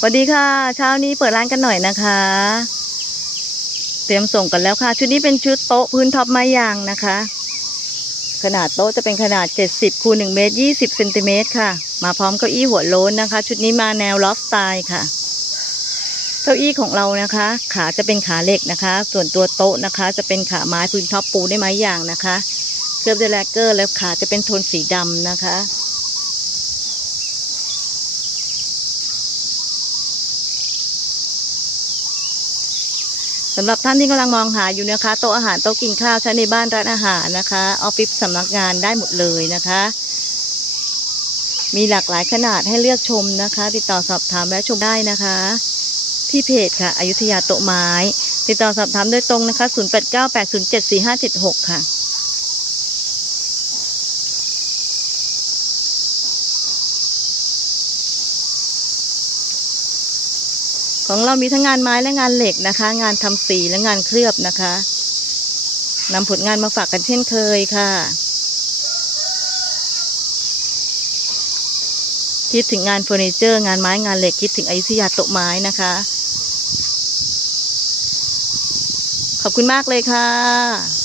สวัสดีค่ะ เช้านี้เปิดร้านกันหน่อยนะคะ เตรียมส่งกันแล้วค่ะ ชุดนี้เป็นชุดโต๊ะพื้นท็อปไม้ยางนะคะ ขนาดโต๊ะจะเป็นขนาด 70คูณ1เมตร20เซนติเมตรค่ะ มาพร้อมเก้าอี้หัวโล้นนะคะ ชุดนี้มาแนวลอฟสไตล์ค่ะ เก้าอี้ของเรานะคะ ขาจะเป็นขาเหล็กนะคะ ส่วนตัวโต๊ะนะคะ จะเป็นขาไม้พื้นท็อปปูด้วยไม้ยางนะคะ เคลือบด้วยแลกเกอร์แล้วขาจะเป็นโทนสีดำนะคะ สำหรับท่านที่กำลังมองหาอยู่นะคะโต๊ะอาหารโต๊ะกินข้าวใช้ในบ้านร้านอาหารนะคะออฟฟิศสำนักงานได้หมดเลยนะคะ มีหลากหลายขนาดให้เลือกชมนะคะ ติดต่อสอบถามและชมได้นะคะ ที่เพจค่ะอยุธยาโต๊ะไม้ ติดต่อสอบถามโดยตรงนะคะ 0898074576 ค่ะ ของเรามีทั้งงานไม้และงานเหล็กนะคะ งานทำสีและงานเคลือบนะคะนำผลงานมาฝากกันเช่นเคยค่ะ คิดถึงงานเฟอร์นิเจอร์ งานไม้งานเหล็กคิดถึงอยุธยาโต๊ะไม้นะคะ ขอบคุณมากเลยค่ะ